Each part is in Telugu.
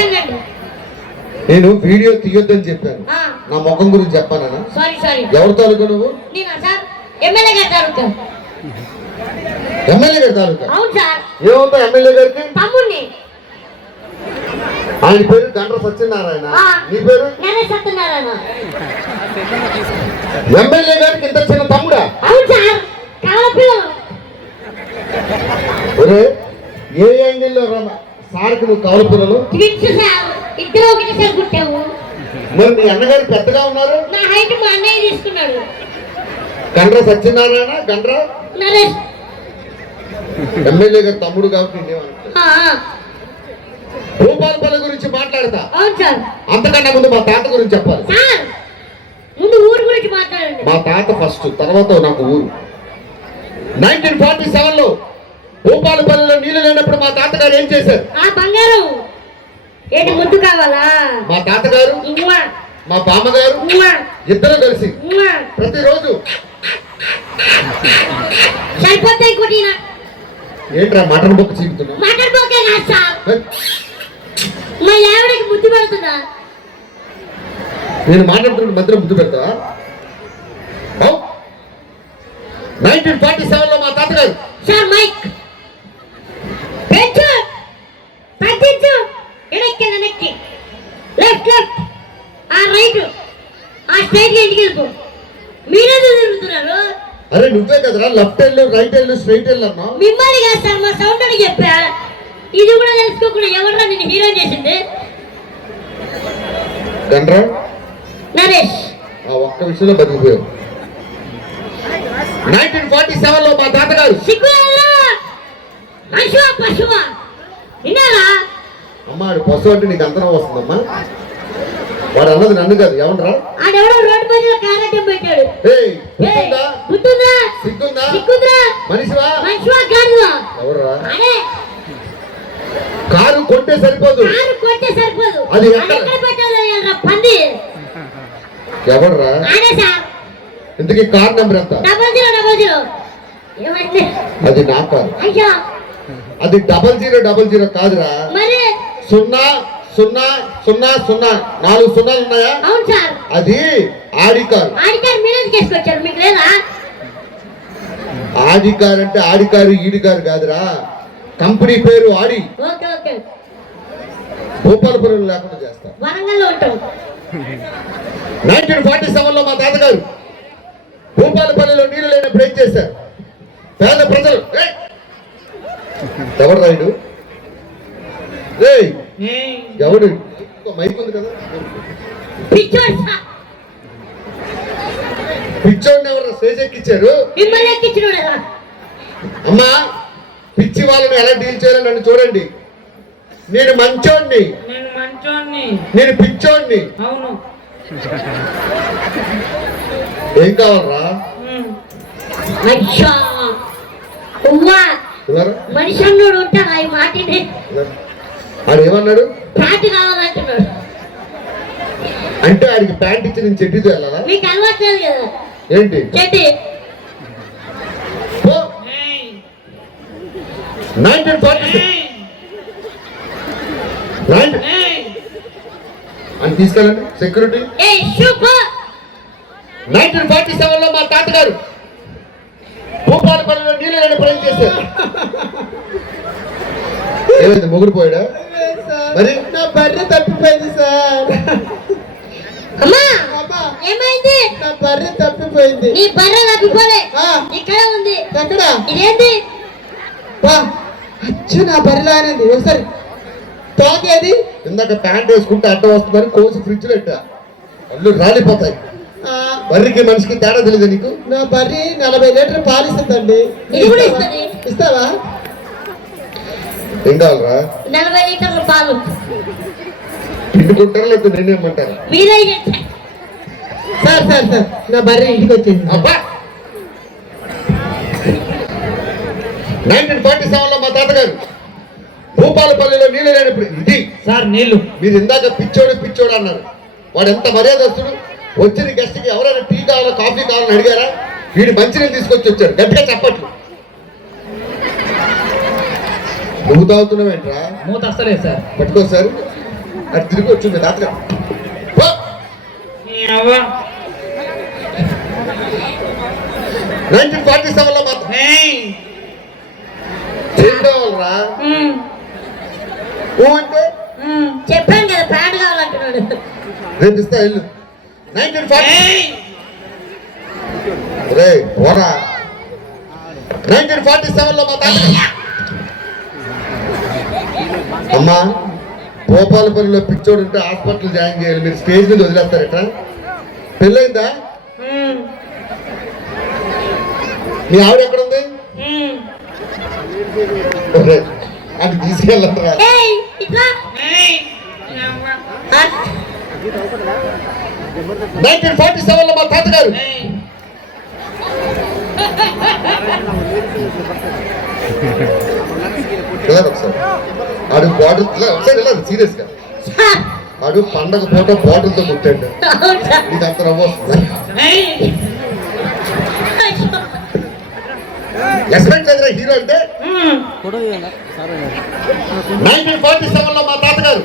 అయిపోయిందండి నేను వీడియో తీయొద్దని చెప్పాను. నా ముఖం గురించి చెప్పానా? సారీ సారీ ఎవరి తాలూకా నువ్వు? నేనా సార్ ఎమ్మెల్యే గారు తాలూకా. ఎమ్మెల్యే గారి తాలూకా? అవును సార్. ఏమవుతా ఎమ్మెల్యే గారికి? తమ్ముడిని. ఆయన పేరు గండ్ర సత్యనారాయణ. నీ పేరు? సత్యనారాయణ. ఎమ్మెల్యే గారికి ఇంత చిన్న తమ్ముడా? అవును సార్. కావాల ఏ యాంగిల్లో రా సార్కి నువ్వు కవల పిల్లలు ట్విన్స్ సార్ ఇద్దరు ఒకటేసారి పుట్టాము మరి నీ అన్నగారు పెద్దగా ఉన్నారు? నా హైట్ మా అన్నయ్య తీసుకున్నాడు. గండ్ర సత్యనారాయణ గండ్ర? నరేష్. ఎమ్మెల్యే గారి తమ్ముడు కాబట్టి నేనేమనుకో. ఆ, ఆ, భూపాలపల్లి గురించి మాట్లాడతా. అవును సార్. అంతకన్నా ముందు మా తాత గురించి చెప్పాలి. సార్ ముందు ఊరు గురించి మాట్లాడండి. మా తాత ఫస్ట్ తర్వాత నాకు ఊరు. నైన్టీన్ ఫార్టీ సెవెన్లో భూపాలపల్లిలో నీళ్ళు లేనప్పుడు మా తాతగారు ఏం చేశారు? ఆ బంగారం. ఏంటి ముద్దు కావాలా? మా తాతగారు ఉమ్మా, మా బామ్మగారు ఉమ్మా, ఇద్దరు కలిసి ఉమ్మా. ప్రతిరోజు సరిపోతాయి ఏంట్రా మటన్ బొక్క చీపుతున్నా మాట్లాడిపోకే కాదు సార్. మా ఆవిడకి ముద్దు పెడుతుందా? నేను మాట్లాడుతున్న మధ్యలో ముద్దు పెడతావా? నైన్టీన్ ఫార్టీ సెవెన్లో మా తాతగారు సార్ మైక్. లెఫ్ట్ లెఫ్ట్ ఆ రైట్. ఆ స్ట్రైట్ ఇంటికి వెళ్ళిపో. మీరేదో తిరుగుతున్నారు అరే నువ్వే కదరా లెఫ్ట్ వెళ్ళు రైట్ వెళ్ళు స్ట్రైట్ వెళ్ళు అన్నా మిమ్మల్ని కాదు సార్ మా సౌండ్ అని చెప్పా. ఇది కూడా తెలుసుకోకుండా ఎవరా నేను హీరో చేసింది? గండ్రా. నరేష్. ఆ ఒక్క విషయంలో బతికిపోయావు. నైన్టీన్ ఫార్టీ సెవెన్లో మా తాతగారు. పశువా? విన్నారా? అమ్మ పశువు అంటే నీకు అంతరం వస్తుందమ్మా. వాడు అన్నది నన్ను కాదు అదే. కారు కొంటే సరిపోదు. అది సార్. ఇంతకీ కార్ నెంబర్ ఎంత? అది నా కారు. అది డబల్ జీరో డబల్ జీరో కాదురా. సున్నా సున్నా సున్నా సున్నా. నాలుగు సున్నాలు ఉన్నాయా? అవును సార్. అది ఆడి కారు ఆడికారు మీరేం చేసుకొచ్చారు మీకు లేదా? ఆడి కారు అంటే ఆడి కారు ఈడి కారు కాదురా. కంపెనీ పేరు ఆడి. Okay okay. భూపాలపురం లేకుండా చేస్తా వరంగల్లో ఉంటాం. నైన్టీన్ ఫార్టీ సెవెన్లో మా తాతగారు భూపాలపల్లిలో నీళ్ళు లేనప్పుడు ఏం చేశారు. పేద ప్రజలు. ఏయ్! ఎవరు రాయుడు ఏయ్! ఎవడు? మైక్ ఉంది కదా. పిచ్చోడిని ఎవరు స్టేజ్ ఎక్కిచ్చారు. అమ్మా పిచ్చి వాళ్ళని ఎలా డీల్ చేయాలో నన్ను చూడండి. నేను మంచోడిని నేను నేను పిచ్చోడిని అవును. ఏం కావాలరా? మనిషి. అన్నోడు ఉంటాడు ఆ ఆడు ఏమన్నాడు? ప్యాంటు కావాలంటున్నాడు అంటే ఆడికి ప్యాంట్ ఇచ్చి నేను చెట్టితో వెళ్ళాలా మీకు అలవాట్లేదు కదా. ఏంటి? Nineteen forty. అని తీసుకెళ్ళండి. సెక్యూరిటీ. నైన్టీన్ ఫార్టీ సెవెన్లో మా తాతగారు భూపాలపల్లిలో నీళ్ళు పని చేశారు. ఏమైంది మొగుడు పోయాడా? మరి నా బర్రె తప్పిపోయింది సార్. అమ్మా అమ్మా ఏమైంది? నా బర్రె తప్పిపోయింది. నీ బర్రె తప్పిపోలే. ఇక్కడ ఉంది. ఎక్కడ? ఇదేంటి బా అచ్చు నా బర్రె అనేది. ఒకసారి తోకేది ఇందాక ప్యాంట్ వేసుకుంటే అడ్డం వస్తుందని కోసి ఫ్రిడ్జ్లో పెట్టా. అల్లు రాలిపోతాయి. బర్రికి మనిషికి తేడా తెలియదు నీకు? నా బర్రె నలభై లీటర్ పాలు ఇస్తుందండి. ఇస్తావా? ఏం కావాలరా నలభై లీటర్ల పాలు. పిండుకుంటారా లేకపోతే నేనేమంటారా మీరే. సార్ సార్ సార్ నా బర్రె ఇంటికి వచ్చింది. అబ్బా! నైన్టీన్ ఫార్టీ సెవెన్లో మా తాతగారు భూపాలపల్లిలో నీళ్ళు లేనప్పుడు ఇది. సార్ నీళ్ళు మీరు ఇందాక పిచ్చోడు పిచ్చోడు అన్నారు. వాడు ఎంత మర్యాదస్తుడు వచ్చిన గెస్ట్కి ఎవరైనా టీ కావాలా కాఫీ కావాలని అడిగారా? వీడు మంచినీళ్ళు తీసుకొచ్చి వచ్చారు గట్టిగా చెప్పట్లు నువ్వు తాగుతున్నావేంట్రా మూత వస్తలేదు సార్. పట్టుకో సార్. అది తిరిగి వచ్చి మీ తాతగారు పో. నీ అవ్వ. 1947 లో మాత్రం. ఉమ్, ఊ అంటే. చెప్పాను కదా ప్యాంట్ కావాలంటున్నాడు. రేపు ఇస్తా నైన్టీన్ ఫార్టీ రే ఓరా నైన్టీన్ ఫార్టీ సెవెన్లో మా తాత అమ్మా భోపాలపల్లిలో పిచ్చోడు ఉంటే హాస్పిటల్ జాయిన్ చేయాలి. మీరు స్టేజ్ మీద వదిలేస్తారట పెళ్ళైందా మీ ఆవిడ ఎక్కడ ఉంది అది తీసుకెళ్ళరా? నైన్టీన్ ఫార్టీ సెవెన్లో మా తాతగారు. ఒకసారి. ఆడు బాటిల్ ఒకసారి సీరియస్గా. ఆడు పండగ పూట బాటిల్తో ముట్టాడు నీకు అంత ఏయ్! ఎక్స్పెక్ట్ చేసిన హీరో అంటే? ఉమ్. నైన్టీన్ ఫార్టీ సెవెన్లో మా తాతగారు.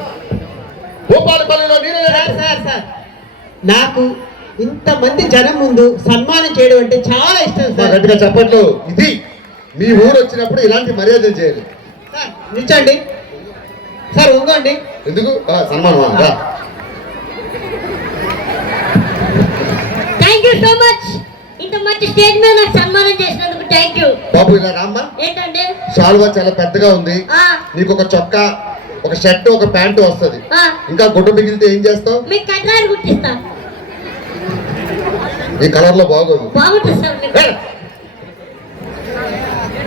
భూపాలపల్లిలో నీళ్ళు సార్ సార్ నాకు ఇంతమంది జనం ముందు సన్మానం చేయడం అంటే చాలా ఇష్టం సార్. గట్టిగా చెప్పట్లు ఇది మీ ఊరు వచ్చినప్పుడు ఇలాంటి మర్యాదలు చేయాలి. సార్ నిల్చోండి సార్ ఉంగోండి ఎందుకు? ఆ, సన్మానం. థ్యాంక్ యూ సో మచ్ ఇంత మంచి స్టేజ్ మీద నాకు సన్మానం చేసినందుకు థ్యాంక్ యూ బాబు ఇలా రామ్మా. చాలా పెద్దగా ఉంది. నీకు ఒక చొక్కా ఒక షర్ట్ ఒక ప్యాంటు వస్తుంది. ఇంకా గుడ్డ మిగిలితే ఏం చేస్తావు? మీకు కట్రాలు గుర్తిస్తా. ఈ కలర్లో బాగోదు. బాగుంటుంది సార్ మీకు.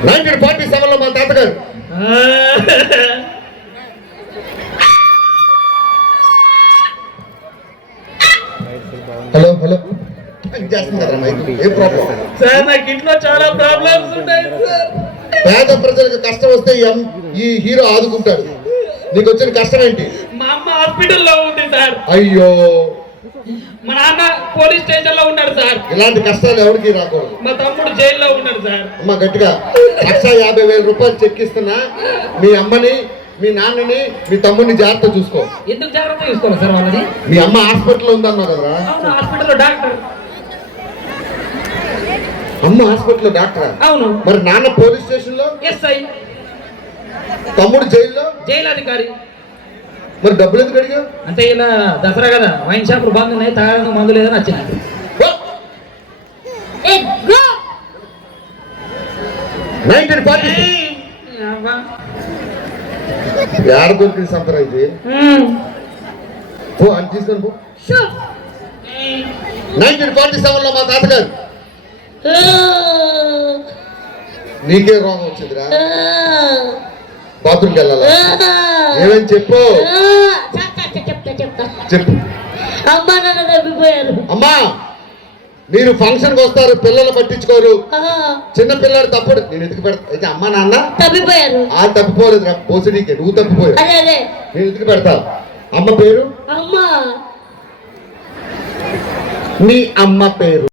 నైన్టీన్ ఫార్టీ సెవెన్లో మా తాతగారు. హలో. సార్ నాకు ఇంట్లో చాలా ప్రాబ్లమ్స్ ఉన్నాయి సార్. పేద ప్రజలకు కష్టం వస్తే ఈ హీరో ఆదుకుంటాడు. నీకు వచ్చిన కష్టం ఏంటి? మా అమ్మ హాస్పిటల్లో ఉంది సార్. అయ్యో. మా నాన్న పోలీస్ స్టేషన్లో ఉన్నాడు సార్. ఇలాంటి కష్టాలు ఎవరికి రాకూడదు. మా తమ్ముడు జైల్లో ఉన్నాడు సార్. అమ్మ గట్టిగా. లక్ష యాభై వేల రూపాయలు చెక్ ఇస్తున్నా. మీ అమ్మని మీ నాన్నని మీ తమ్ముడిని జాగ్రత్త చూసుకో. ఎందుకు జాగ్రత్త తీసుకోవాలి సార్ వాళ్ళని? మీ అమ్మ హాస్పిటల్లో ఉందన్నావు కదరా? అవును హాస్పిటల్లో డాక్టర్. అమ్మ హాస్పిటల్లో డాక్టరా? అవును. మరి నాన్న పోలీస్ స్టేషన్లో ఎస్ఐ. తమ్ముడు జైల్లో? జైలు అధికారి మరి డబ్బులు ఎందుకు అడిగావు? అంటే ఇలా దసరా కదా వైన్ షాపులు బంద్ ఉన్నాయి తాగడానికి మందు లేదని వచ్చింది నైన్టీన్ ఫార్టీ ఏడ దొరికింది సంతరా ఇది? పో అని తీసుకొని పో. నైన్టీన్ ఫార్టీ సెవెన్లో మా తాతగారు. నీకే రోగం వచ్చిందిరా. బాత్రూమ్కి వెళ్ళాలా? ఏమని చెప్పు? చెప్తా చెప్తా చెప్పు. అమ్మా నాన్న తప్పిపోయారు అమ్మా! మీరు ఫంక్షన్కి వస్తారు పిల్లలు పట్టించుకోరు. చిన్న పిల్లడు తప్పుడు. నేను ఎందుకు పెడతా? అయితే అమ్మా నాన్న. తప్పిపోయారు. ఆ తప్పిపోలేదు పోసిడీకే నువ్వు తప్పిపోయావు. నేను ఎందుకు పెడతా? అమ్మ పేరు? అమ్మా. నీ అమ్మ పేరు.